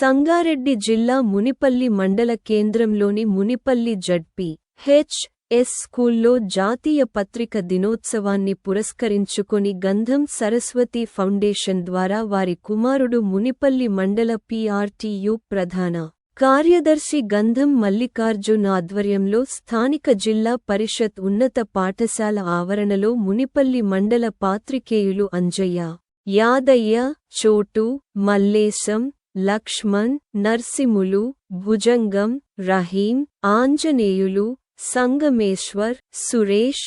సంగారెడ్డి జిల్లా మునిపల్లి మండల కేంద్రంలోని మునిపల్లి జడ్పీ హెచ్ ఎస్ స్కూల్లో జాతీయ పత్రిక దినోత్సవాన్ని పురస్కరించుకుని గంధం సరస్వతి ఫౌండేషన్ ద్వారా వారి కుమారుడు మునిపల్లి మండల పీఆర్టీయు ప్రధాన కార్యదర్శి గంధం మల్లికార్జున్ ఆధ్వర్యంలో స్థానిక జిల్లా పరిషత్ ఉన్నత పాఠశాల ఆవరణలో మునిపల్లి మండల పాత్రికేయులు Anjaiah Yadaiah Chotu Mallesham Laxman Narsimulu Bhujangam Rahim Anjaneyulu Sangameshwar Suresh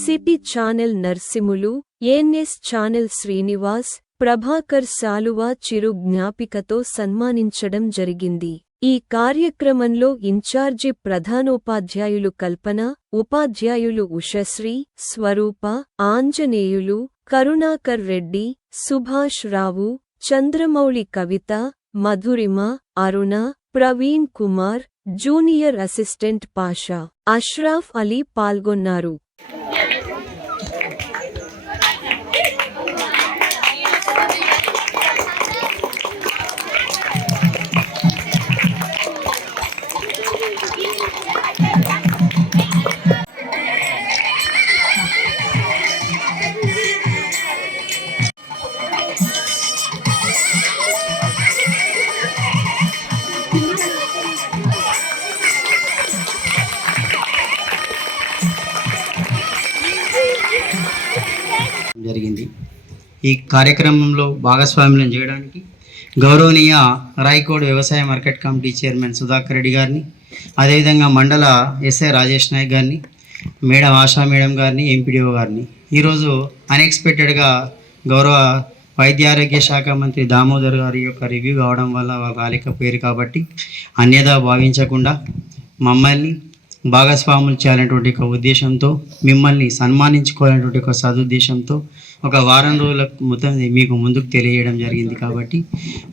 city channel Narsimulu NS channel Srinivas Prabhakar సాలువా చిరు జ్ఞాపికతో సన్మానించడం జరిగింది ఈ కార్యక్రమంలో ఇన్ఛార్జి ప్రధానోపాధ్యాయులు కల్పన ఉపాధ్యాయులు ఉషశ్రీ స్వరూప ఆంజనేయులు కరుణాకర్ రెడ్డి సుభాష్ రావు చంద్రమౌళి కవిత మధురిమ అరుణ ప్రవీణ్ కుమార్ జూనియర్ అసిస్టెంట్ పాషా అష్రాఫ్ అలీ పాల్గొన్నారు జరిగింది ఈ కార్యక్రమంలో భాగస్వామ్యం చేయడానికి గౌరవనీయ రాయకోడ్ వ్యవసాయ market committee chairman Sudhakar Reddy గారిని అదేవిధంగా మండల ఎస్ఐ రాజేష్ నాయక్ గారిని మేడం ఆశా మేడం గారిని ఎంపీడీఓ గారిని ఈరోజు అన్ఎక్స్పెక్టెడ్గా గౌరవ వైద్య ఆరోగ్య శాఖ మంత్రి దామోదర్ గారి యొక్క రివ్యూ కావడం వల్ల వాళ్ళు రాలేకపోయారు కాబట్టి అన్యదా భావించకుండా మమ్మల్ని భాగస్వాములు చేయాలనేటువంటి ఒక ఉద్దేశంతో మిమ్మల్ని సన్మానించుకోవాలనేటువంటి ఒక సదుద్దేశంతో ఒక వారం రోజులకు మొత్తం మీకు ముందుకు తెలియజేయడం జరిగింది కాబట్టి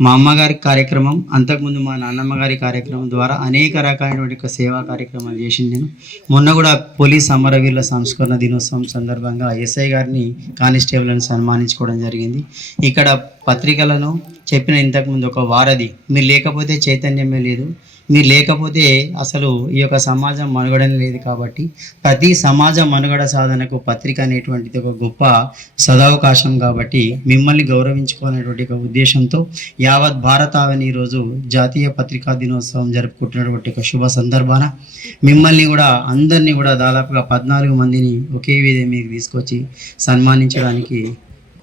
మా అమ్మగారి కార్యక్రమం అంతకుముందు మా నాన్నమ్మ గారి కార్యక్రమం ద్వారా అనేక రకాలైనటువంటి సేవా కార్యక్రమాలు చేసింది నేను మొన్న కూడా పోలీస్ అమరవీరుల సంస్కరణ దినోత్సవం సందర్భంగా ఎస్ఐ గారిని కానిస్టేబుల్ని సన్మానించుకోవడం జరిగింది ఇక్కడ పత్రికలను చెప్పిన ఇంతకుముందు ఒక వారధి మీరు లేకపోతే చైతన్యమే లేదు ఇది లేకపోతే అసలు ఈ యొక్క సమాజం మనుగడ లేదు కాబట్టి ప్రతి సమాజ మనుగడ సాధనకు పత్రిక అనేటువంటిది ఒక గొప్ప సదావకాశం కాబట్టి మిమ్మల్ని గౌరవించుకోనేటువంటి ఒక ఉద్దేశంతో యావత్ భారతావని ఈరోజు జాతీయ పత్రికా దినోత్సవం జరుపుకుంటున్నటువంటి ఒక శుభ సందర్భాన మిమ్మల్ని కూడా అందరినీ కూడా దాదాపుగా పద్నాలుగు మందిని ఒకే విధంగా మీకు తీసుకొచ్చి సన్మానించడానికి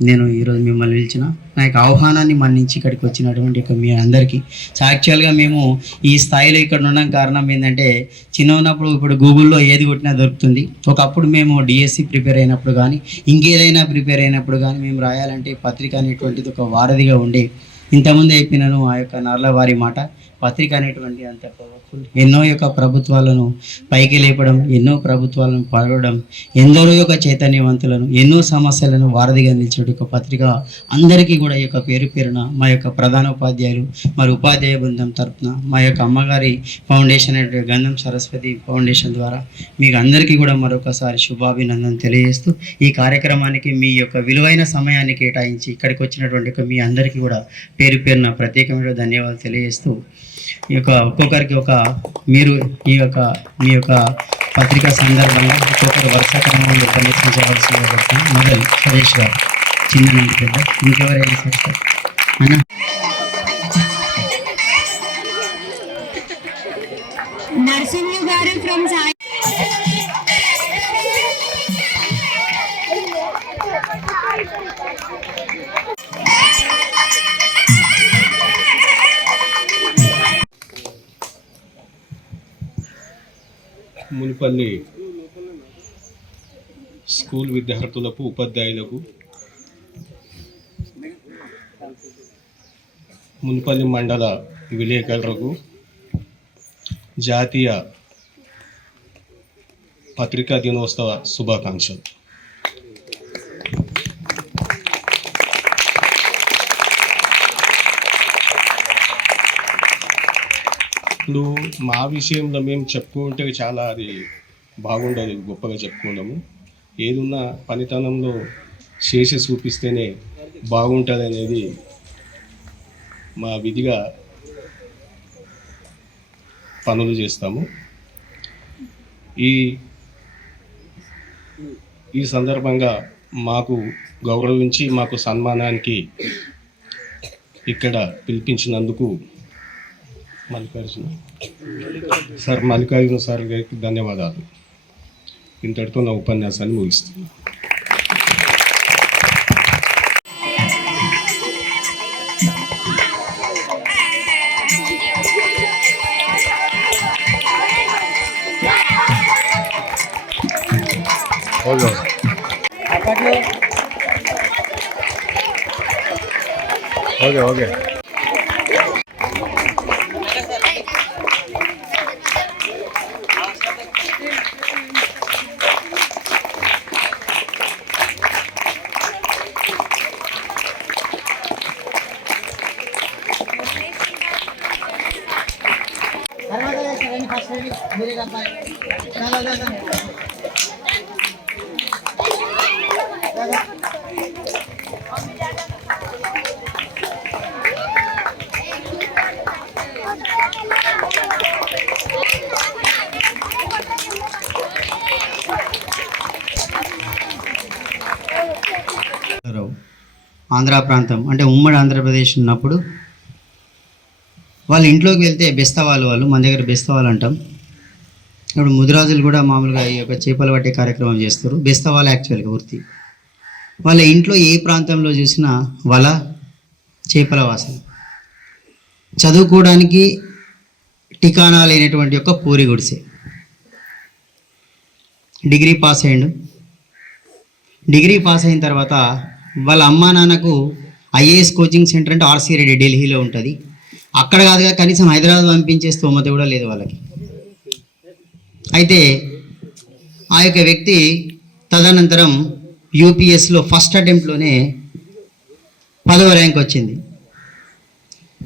నేను ఈరోజు మిమ్మల్ని పిలిచిన నా యొక్క ఆహ్వానాన్ని మన్నించి ఇక్కడికి వచ్చినటువంటి మీ అందరికీ యాక్చువల్గా మేము ఈ స్థాయిలో ఇక్కడ ఉండడం కారణం ఏంటంటే చిన్న ఉన్నప్పుడు ఇప్పుడు గూగుల్లో ఏది కొట్టినా దొరుకుతుంది ఒకప్పుడు మేము డిఎస్సి ప్రిపేర్ అయినప్పుడు కానీ ఇంకేదైనా ప్రిపేర్ అయినప్పుడు కానీ మేము రాయాలంటే పత్రిక అనేటువంటిది ఒక వారధిగా ఉండే ఇంతకుముందు అయిపోయినను ఆ యొక్క నల్ల వారి మాట పత్రిక అనేటువంటి అంత పవర్ఫుల్ ఎన్నో యొక్క ప్రభుత్వాలను పైకి లేపడం ఎన్నో ప్రభుత్వాలను పడవడం ఎందరో యొక్క చైతన్యవంతులను ఎన్నో సమస్యలను వారధిగా నిలిచే యొక్క పత్రిక అందరికీ కూడా ఈ యొక్క పేరు పేరున మా యొక్క ప్రధాన ఉపాధ్యాయులు మరి ఉపాధ్యాయ బృందం తరఫున మా యొక్క అమ్మగారి ఫౌండేషన్ అనేటువంటి గంధం సరస్వతి ఫౌండేషన్ ద్వారా మీకు అందరికీ కూడా మరొకసారి శుభాభినందన తెలియజేస్తూ ఈ కార్యక్రమానికి మీ యొక్క విలువైన సమయాన్ని కేటాయించి ఇక్కడికి వచ్చినటువంటి మీ అందరికీ కూడా పేరు పేరున ప్రత్యేకమైన ధన్యవాదాలు తెలియజేస్తూ ఈ యొక్క ఒక్కొక్కరికి ఒక మీరు ఈ యొక్క మీ యొక్క పత్రికా సందర్భంగా ఒక్కొక్కరు వరుస క్రమంలో ఉపన్యసించవలసి మొదలు సురేష్ గారు చిన్న నుండి పెద్ద ఇంకెవరైనా సరే సార్ అన్న నరసింహ గారు ఫ్రమ్ సాయి మదనపల్లి స్కూల్ విద్యార్థులకు ఉపాధ్యాయులకు మున్పల్లి మండల విలేకరులకు జాతీయ పత్రికా దినోత్సవ శుభాకాంక్షలు ఇప్పుడు మా విషయంలో మేము చెప్పుకుంటే చాలా అది బాగుండదు గొప్పగా చెప్పుకున్నాము ఏదున్న పనితనంలో చేసి చూపిస్తేనే బాగుంటుంది అనేది మా విధిగా పనులు చేస్తాము ఈ ఈ సందర్భంగా మాకు గౌరవించి మాకు సన్మానానికి ఇక్కడ పిలిపించినందుకు मल्लिकार्जुन सर मलिकार्जुन सर की धन्यवाद इंत ना उपन्यासा मुझे ओके ओके ఆంధ్ర ప్రాంతం అంటే ఉమ్మడి ఆంధ్రప్రదేశ్ ఉన్నప్పుడు వాళ్ళ ఇంట్లోకి వెళ్తే బెస్తవాళ్ళు వాళ్ళు మన దగ్గర బెస్తవాలు అంటాం ఇప్పుడు ముదిరాజులు కూడా మామూలుగా ఈ యొక్క చేపలు పట్టే కార్యక్రమం చేస్తారు బెస్తవాలు యాక్చువల్గా వృత్తి వాళ్ళ ఇంట్లో ఏ ప్రాంతంలో చూసినా వల చేపల వాసన చదువుకోవడానికి టికానా లేనటువంటి యొక్క పూరి గుడిసె డిగ్రీ పాస్ అయ్యిండు డిగ్రీ పాస్ అయిన తర్వాత వాళ్ళ అమ్మా నాన్నకు ఐఏఎస్ కోచింగ్ సెంటర్ అంటే ఆర్సీ రెడ్డి ఢిల్లీలో ఉంటుంది అక్కడ కాదు కదా కనీసం హైదరాబాద్ పంపించే స్తోమత కూడా లేదు వాళ్ళకి అయితే ఆ యొక్క వ్యక్తి తదనంతరం యూపీఎస్లో ఫస్ట్ అటెంప్ట్లోనే పదవ ర్యాంక్ వచ్చింది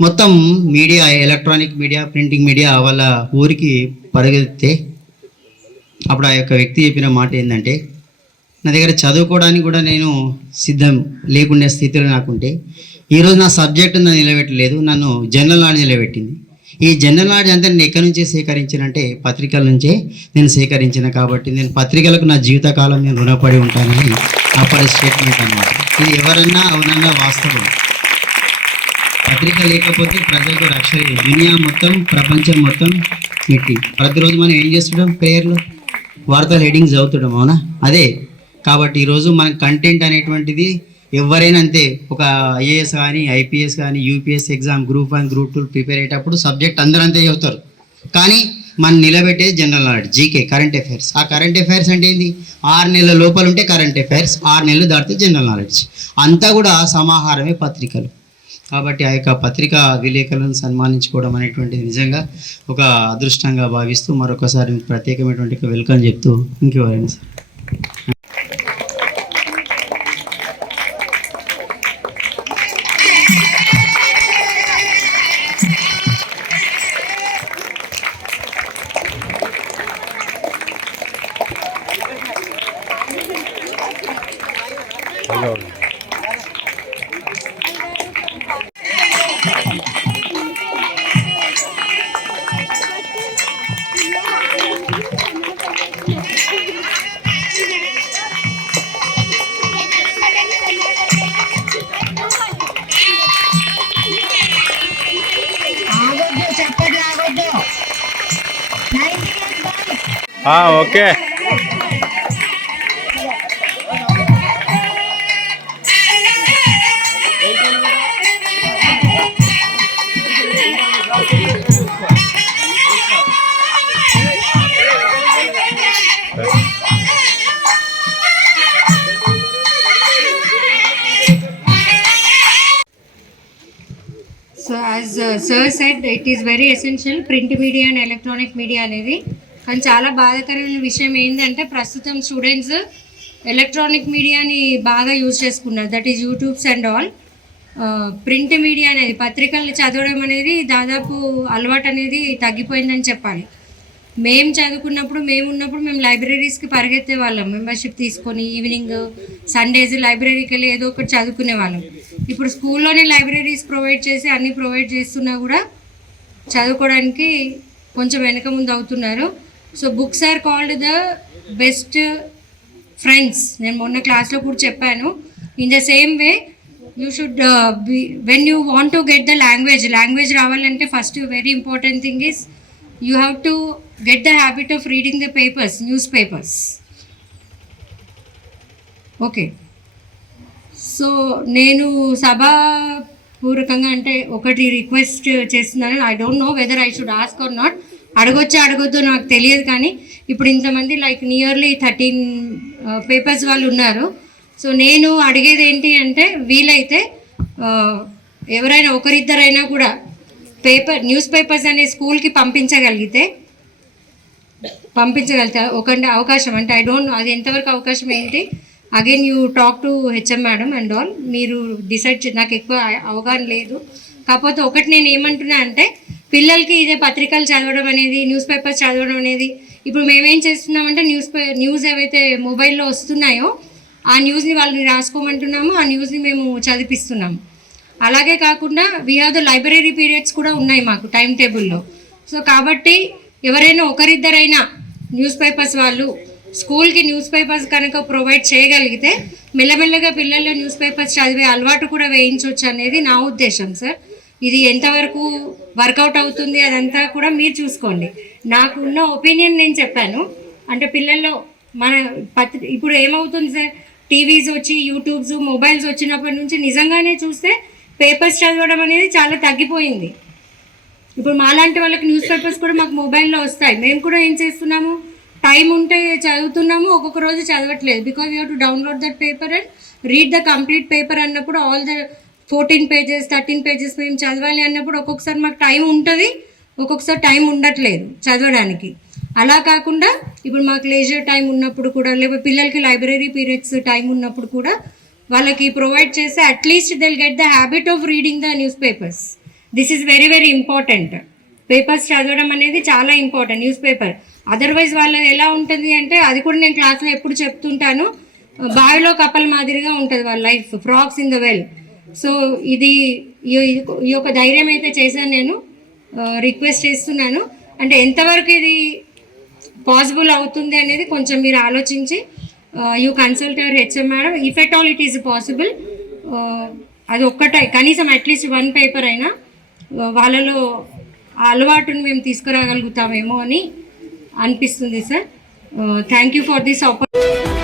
మొత్తం media electronic media printing media వాళ్ళ ఊరికి పరుగెత్తే అప్పుడు ఆ యొక్క వ్యక్తి చెప్పిన మాట ఏంటంటే నా దగ్గర చదువుకోవడానికి కూడా నేను సిద్ధం లేకుండే స్థితిలో నాకుంటే ఈరోజు నా సబ్జెక్ట్ నన్ను నిలబెట్టలేదు నన్ను జనరల్ నాలెడ్జ్ నిలబెట్టింది ఈ జనరల్ నాలెడ్జ్ అంతా నేను ఎక్కడి సేకరించిన సేకరించానంటే పత్రికల నుంచే నేను సేకరించిన కాబట్టి నేను పత్రికలకు నా జీవితకాలం నేను రుణపడి ఉంటానని అప్పటి స్టేట్మెంట్ అనమాట ఇది ఎవరన్నా అవునన్నా వాస్తవం పత్రిక లేకపోతే ప్రజలకు రక్షణ దునియా మొత్తం ప్రపంచం మొత్తం మిట్టి ప్రతిరోజు మనం ఏం చేస్తున్నాం ప్రేయర్లో వార్తలు హెడింగ్స్ చదువుతున్నాం అవునా అదే కాబట్టి ఈరోజు మన కంటెంట్ అనేటువంటిది ఎవరైనా అంతే ఒక ఐఏఎస్ కానీ ఐపీఎస్ కానీ UPS exam group one group two prepare అయ్యేటప్పుడు సబ్జెక్ట్ అందరూ అంతే చదువుతారు కానీ మనం నిలబెట్టేది general knowledge GK current affairs ఆ కరెంట్ అఫైర్స్ అంటే ఏంది ఆరు నెలల లోపల ఉంటే కరెంట్ అఫైర్స్ ఆరు నెలలు దాటితే జనరల్ నాలెడ్జ్ అంతా కూడా సమాహారమే పత్రికలు కాబట్టి ఆ యొక్క పత్రికా విలేకరులను సన్మానించుకోవడం అనేటువంటిది నిజంగా ఒక అదృష్టంగా భావిస్తూ మరొకసారి ప్రత్యేకమైనటువంటి వెల్కమ్ చెప్తూ ఇంకెవరైనా sir ah, okay. So as uh, sir said, it is very essential, print media and electronic media, navy. Right? కానీ చాలా బాధాకరమైన విషయం ఏంటంటే ప్రస్తుతం స్టూడెంట్స్ ఎలక్ట్రానిక్ మీడియాని బాగా యూజ్ చేసుకున్నారు that is YouTubes and all print media అనేది పత్రికలు చదవడం అనేది దాదాపు అలవాటు అనేది తగ్గిపోయిందని చెప్పాలి మేము చదువుకున్నప్పుడు మేము ఉన్నప్పుడు మేము లైబ్రరీస్కి పరిగెత్తే వాళ్ళం మెంబర్షిప్ తీసుకొని ఈవినింగ్ సండేస్ లైబ్రరీకి వెళ్ళి ఏదో ఒకటి చదువుకునే వాళ్ళం ఇప్పుడు స్కూల్లోనే లైబ్రరీస్ ప్రొవైడ్ చేసి అన్నీ ప్రొవైడ్ చేస్తున్నా కూడా చదువుకోవడానికి కొంచెం వెనక ముందు అవుతున్నారు so books are called the best friends నేను మొన్న క్లాస్లో కూడా చెప్పాను in the same way you should be when you want to get the language language రావాలంటే first very important thing is you have to get the habit of reading the papers news papers okay so నేను సభాపూర్వకంగా అంటే ఒకటి request చేస్తున్నాను I don't know whether I should ask or not అడగొచ్చా అడగొద్దో నాకు తెలియదు కానీ ఇప్పుడు ఇంతమంది లైక్ నియర్లీ థర్టీన్ పేపర్స్ వాళ్ళు ఉన్నారు సో నేను అడిగేది ఏంటి అంటే వీలైతే uh, ఎవరైనా ఒకరిద్దరైనా కూడా పేపర్ న్యూస్ పేపర్స్ అనే స్కూల్కి పంపించగలిగితే పంపించగలుగుతా ఒకంటే అవకాశం అంటే ఐ డోంట్ అది ఎంతవరకు అవకాశం ఏంటి again you talk to HM madam and all మీరు డిసైడ్ నాకు ఎక్కువ అవగాహన లేదు కాకపోతే ఒకటి నేను ఏమంటున్నా అంటే పిల్లలకి ఇదే పత్రికలు చదవడం అనేది న్యూస్ పేపర్స్ చదవడం అనేది ఇప్పుడు మేమేం చేస్తున్నామంటే న్యూస్ పే న్యూస్ ఏవైతే మొబైల్లో వస్తున్నాయో ఆ న్యూస్ని వాళ్ళని రాసుకోమంటున్నాము ఆ న్యూస్ని మేము చదివిస్తున్నాము అలాగే కాకుండా we have the library periods కూడా ఉన్నాయి మాకు టైం టేబుల్లో సో కాబట్టి ఎవరైనా ఒకరిద్దరైనా న్యూస్ పేపర్స్ వాళ్ళు స్కూల్కి న్యూస్ పేపర్స్ కనుక ప్రొవైడ్ చేయగలిగితే మెల్లమెల్లగా పిల్లల్లో న్యూస్ పేపర్స్ చదివే అలవాటు కూడా వేయించవచ్చు అనేది నా ఉద్దేశం సార్ ఇది ఎంతవరకు వర్కౌట్ అవుతుంది అదంతా కూడా మీరు చూసుకోండి నాకు ఉన్న ఒపీనియన్ నేను చెప్పాను అంటే పిల్లల్లో మన పత్రి ఇప్పుడు ఏమవుతుంది సార్ టీవీస్ వచ్చి యూట్యూబ్స్ మొబైల్స్ వచ్చినప్పటి నుంచి నిజంగానే చూస్తే పేపర్స్ చదవడం అనేది చాలా తగ్గిపోయింది ఇప్పుడు మాలాంటి వాళ్ళకి న్యూస్ పేపర్స్ కూడా మాకు మొబైల్లో వస్తాయి మేము కూడా ఏం చేస్తున్నాము టైం ఉంటే చదువుతున్నాము ఒక్కొక్క రోజు చదవట్లేదు because you have to download that paper and read the complete paper అన్నప్పుడు all the fourteen pages thirteen pages మేము చదవాలి అన్నప్పుడు ఒక్కొక్కసారి మాకు టైం ఉంటుంది ఒక్కొక్కసారి టైం ఉండట్లేదు చదవడానికి అలా కాకుండా ఇప్పుడు మాకు లేజర్ టైం ఉన్నప్పుడు కూడా లేకపోతే పిల్లలకి లైబ్రరీ పీరియడ్స్ టైం ఉన్నప్పుడు కూడా వాళ్ళకి ప్రొవైడ్ చేస్తే at least they'll get the habit of reading the newspapers this is very very important papers చదవడం అనేది చాలా ఇంపార్టెంట్ న్యూస్ పేపర్ అదర్వైజ్ వాళ్ళ ఎలా ఉంటుంది అంటే అది కూడా నేను క్లాస్లో ఎప్పుడు చెప్తుంటాను బావిలో కపల్ మాదిరిగా ఉంటుంది వాళ్ళ life frocks in the well so ఇది ఈ యొక్క ధైర్యం అయితే చేశాను నేను రిక్వెస్ట్ చేస్తున్నాను అంటే ఎంతవరకు ఇది పాసిబుల్ అవుతుంది అనేది కొంచెం మీరు ఆలోచించి you consult your HM madam if at all it is possible అది ఒక్కటే కనీసం అట్లీస్ట్ వన్ పేపర్ అయినా వాళ్ళలో అలవాటును మేము తీసుకురాగలుగుతామేమో అని అనిపిస్తుంది sir thank you for this opportunity